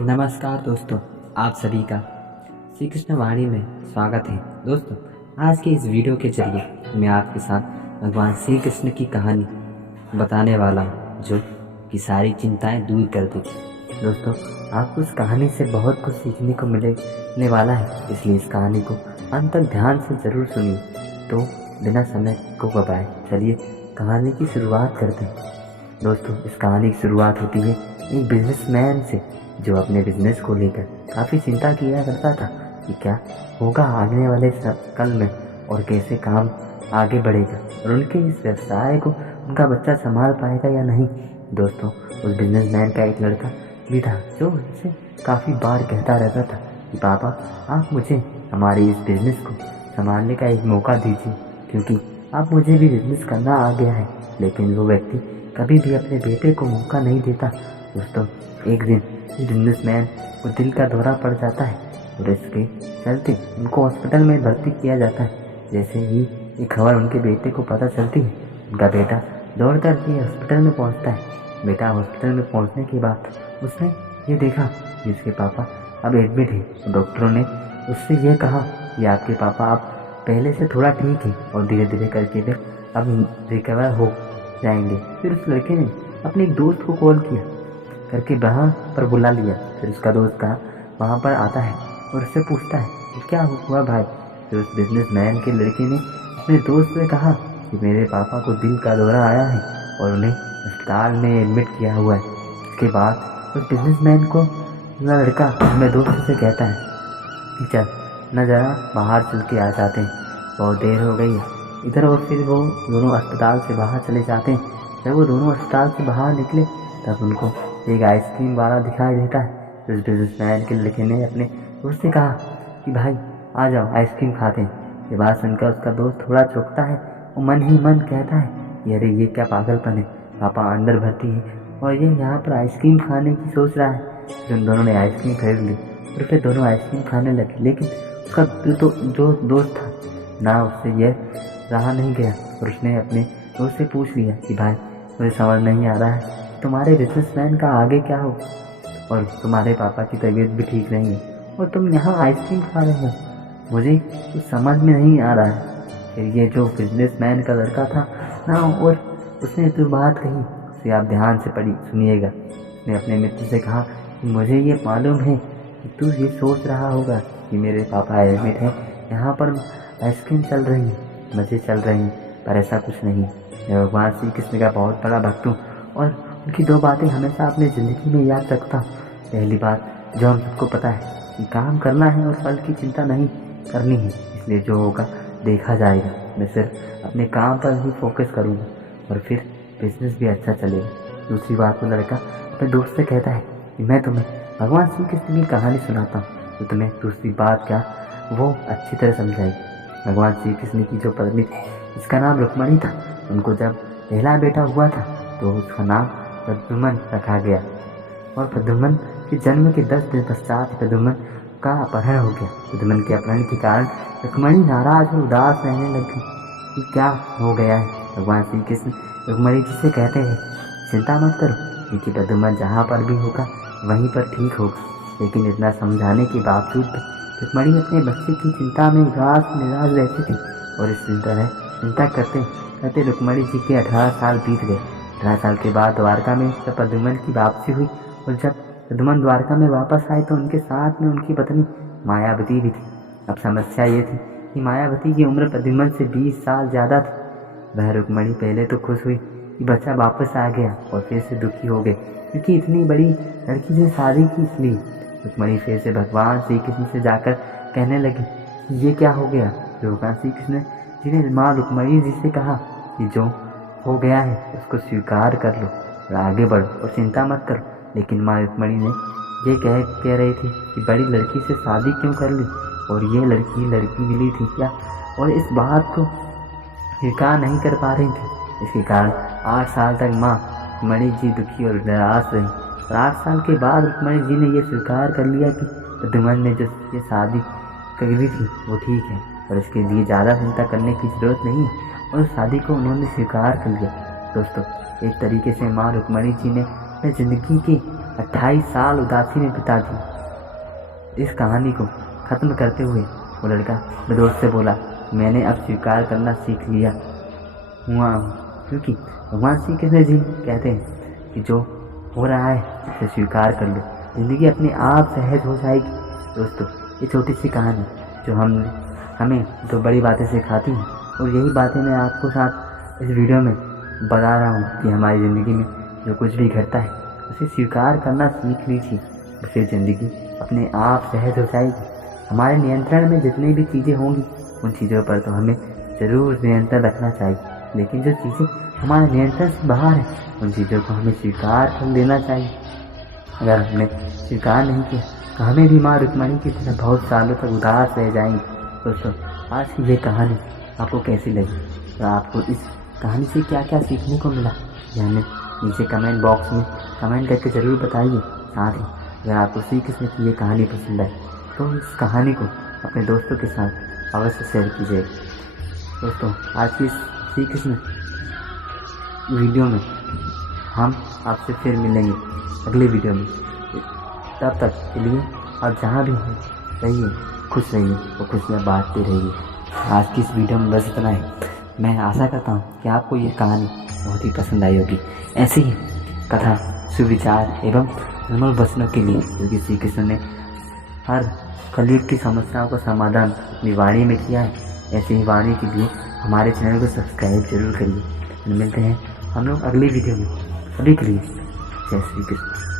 नमस्कार दोस्तों, आप सभी का श्री कृष्ण वाणी में स्वागत है। दोस्तों, आज के इस वीडियो के जरिए मैं आपके साथ भगवान श्री कृष्ण की कहानी बताने वाला हूँ, जो कि सारी चिंताएं दूर कर देगी। दोस्तों, आपको इस कहानी से बहुत कुछ सीखने को मिलने वाला है, इसलिए इस कहानी को अंत तक ध्यान से ज़रूर सुनिए। तो बिना समय को गवाए चलिए कहानी की शुरुआत करते हैं। दोस्तों, इस कहानी की शुरुआत होती है एक बिजनेसमैन से, जो अपने बिजनेस को लेकर काफ़ी चिंता किया करता था कि क्या होगा आने वाले कल में और कैसे काम आगे बढ़ेगा और उनके इस व्यवसाय को उनका बच्चा संभाल पाएगा या नहीं। दोस्तों, उस बिजनेसमैन का एक लड़का भी था जो उनसे काफ़ी बार कहता रहता था कि पापा, आप मुझे हमारे इस बिज़नेस को संभालने का एक मौका दीजिए, क्योंकि अब मुझे भी बिजनेस करना आ गया है। लेकिन वो व्यक्ति कभी भी अपने बेटे को मौका नहीं देता। दोस्तों, एक दिन बिजनेसमैन को दिल का दौरा पड़ जाता है और इसके चलते उनको हॉस्पिटल में भर्ती किया जाता है। जैसे ही ये खबर उनके बेटे को पता चलती है, उनका बेटा दौड़ कर के हॉस्पिटल में पहुंचता है। बेटा हॉस्पिटल में पहुंचने के बाद उसने ये देखा कि उसके पापा अब एडमिट है। डॉक्टरों ने उससे ये कहा कि आपके पापा अब पहले से थोड़ा ठीक है और धीरे धीरे करके वे अब रिकवर हो जाएंगे। फिर उस लड़के ने अपने एक दोस्त को कॉल किया करके वहाँ पर बुला लिया। फिर उसका दोस्त कहा वहाँ पर आता है और उससे पूछता है कि क्या हुआ भाई। फिर उस बिजनेसमैन के लड़के ने अपने दोस्त से कहा कि मेरे पापा को दिल का दौरा आया है और उन्हें अस्पताल में एडमिट किया हुआ है। इसके बाद उस बिजनेसमैन को लड़का अपने दोस्त से कहता है कि चल न ज़रा बाहर चल के आ जाते हैं, बहुत देर हो गई है इधर। और फिर वो दोनों अस्पताल से बाहर चले जाते हैं। जब वो दोनों अस्पताल से बाहर निकले तब उनको एक आइसक्रीम वाला दिखाई देता है। तो इस बिजनेसमैन के लड़के ने अपने दोस्त से कहा कि भाई आ जाओ आइसक्रीम खाते हैं। ये बात सुनकर उसका दोस्त थोड़ा चौंकता है और मन ही मन कहता है कि अरे ये क्या पागलपन है, पापा अंदर भर्ती है और ये यहाँ पर आइसक्रीम खाने की सोच रहा है। फिर उन दोनों ने आइसक्रीम खरीद ली और फिर दोनों आइसक्रीम खाने लगे। लेकिन उसका जो दोस्त था ना, उससे यह रहा नहीं गया और उसने अपने दोस्त से पूछ लिया कि भाई मुझे समझ नहीं आ रहा है तुम्हारे बिजनेसमैन का आगे क्या हो, और तुम्हारे पापा की तबीयत भी ठीक नहीं है और तुम यहाँ आइसक्रीम खा रहे हो, मुझे कुछ समझ में नहीं आ रहा है। फिर ये जो बिजनेसमैन का लड़का था ना, और उसने जो बात कही उसे आप ध्यान से पढ़ी सुनिएगा। उसने अपने मित्र से कहा कि मुझे ये मालूम है कि तू ये सोच रहा होगा कि मेरे पापा एडमिट है, यहाँ पर आइसक्रीम चल रही है, मज़े चल रहे हैं, पर ऐसा कुछ नहीं। मैं भगवान श्री कृष्ण का बहुत बड़ा भक्त हूँ और उनकी दो बातें हमेशा अपनी ज़िंदगी में याद रखता हूँ। पहली बात जो हम सबको पता है कि काम करना है और फल की चिंता नहीं करनी है, इसलिए जो होगा देखा जाएगा। मैं सिर्फ अपने काम पर ही फोकस करूँगा और फिर बिजनेस भी अच्छा चलेगा। दूसरी बात, वो लड़का अपने दोस्त से कहता है कि मैं तुम्हें भगवान श्री कृष्ण की कहानी सुनाता हूँ, तो तुम्हें दूसरी बात क्या वो अच्छी तरह समझाएगी। भगवान श्री कृष्ण की जो पत्नी थी जिसका नाम रुक्मणी था, उनको जब पहला बेटा हुआ था तो उसका नाम प्रद्युम्न रखा गया और प्रद्युम्न के जन्म के 10 दिन पश्चात प्रद्युम्न का अपहरण हो गया। प्रद्युम्न के अपहरण के कारण रुक्मणी नाराज और उदास रहने लगी कि क्या हो गया है। भगवान श्री कृष्ण रुक्मणी जी से कहते हैं चिंता मत करो, क्योंकि प्रद्युम्न जहाँ पर भी होगा वहीं पर ठीक होगा। लेकिन इतना समझाने के बावजूद भी रुक्मणी अपने बच्चे की चिंता में उदास निराश रहती थी और इस तरह चिंता करते करते रुक्मणी जी के 18 साल बीत गए। 18 साल के बाद द्वारका में जब प्रद्युम्न की वापसी हुई और जब प्रद्युम्न द्वारका में वापस आए तो उनके साथ में उनकी पत्नी मायावती भी थी। अब समस्या ये थी कि मायावती की उम्र प्रद्युम्न से 20 साल ज़्यादा थी। वह रुक्मणी पहले तो खुश हुई कि बच्चा वापस आ गया और फिर से दुखी हो गए क्योंकि इतनी बड़ी लड़की से शादी की। इसलिए रुक्मणी फिर से भगवान श्री कृष्ण से जाकर कहने लगी कि ये क्या हो गया। भगवान श्री कृष्ण जी ने माँ रुक्मणी जी से कहा कि जो हो गया है उसको स्वीकार कर लो और आगे बढ़ो और चिंता मत करो। लेकिन माँ रुक्मणी ने ये कह रही थी कि बड़ी लड़की से शादी क्यों कर ली और ये लड़की मिली थी क्या, और इस बात को स्वीकार नहीं कर पा रही थी। इसके कारण 8 साल तक माँ रुक्मणी जी दुखी और निराश रही और 8 साल के बाद रुक्मणी जी ने यह स्वीकार कर लिया कि प्रद्युम्न ने जो ये शादी करी थी वो ठीक है और इसके लिए ज़्यादा चिंता करने की ज़रूरत नहीं है, और शादी को उन्होंने स्वीकार कर लिया। दोस्तों, एक तरीके से माँ रुक्मणी जी ने अपनी ज़िंदगी की 28 साल उदासी में बिता दी। इस कहानी को ख़त्म करते हुए वो लड़का अपने दोस्त से बोला, मैंने अब स्वीकार करना सीख लिया हुआ हूँ, क्योंकि भगवान श्री कृष्ण जी कहते हैं कि जो हो रहा है उसे स्वीकार कर लो, ज़िंदगी अपने आप सहज हो जाएगी। दोस्तों, ये छोटी सी कहानी जो हमें तो बड़ी बातें सिखाती हैं, और यही बातें मैं आपको साथ इस वीडियो में बता रहा हूँ कि हमारी ज़िंदगी में जो कुछ भी घटता है उसे स्वीकार करना सीख लीजिए, फिर ज़िंदगी अपने आप सहज हो जाएगी। हमारे नियंत्रण में जितनी भी चीज़ें होंगी उन चीज़ों पर तो हमें ज़रूर नियंत्रण रखना चाहिए, लेकिन जो चीज़ें हमारे नियंत्रण से बाहर हैं उन चीज़ों को हमें स्वीकार कर लेना चाहिए। अगर हमने स्वीकार नहीं किया तो हमें भी माँ रुक्मणी की तरह बहुत सालों तक उदास रह जाएंगे। दोस्तों, आज की ये कहानी आपको कैसी लगी और आपको इस कहानी से क्या क्या सीखने को मिला, ये हमें नीचे कमेंट बॉक्स में कमेंट करके ज़रूर बताइए। साथ ही अगर आपको श्री कृष्ण की ये कहानी पसंद आए तो इस कहानी को अपने दोस्तों के साथ अवश्य शेयर कीजिए। दोस्तों, आज की इस श्री कृष्ण वीडियो में हम आपसे फिर मिलेंगे अगले वीडियो में। तब तक के लिए आप जहाँ भी हैं रहिए, खुश रहिए और खुशियाँ बांटते रहिए। आज की इस वीडियो में बस इतना है। मैं आशा करता हूँ कि आपको ये कहानी बहुत ही पसंद आई होगी। ऐसी ही कथा, सुविचार एवं निर्मल वचनों के लिए, क्योंकि श्री कृष्ण ने हर कलयुग की समस्याओं का समाधान अपनी वाणी में किया है, ऐसे ही वाणी के लिए हमारे चैनल को सब्सक्राइब जरूर करिए। मिलते हैं हम लोग अगली वीडियो में। सभी के लिए जय श्री कृष्ण।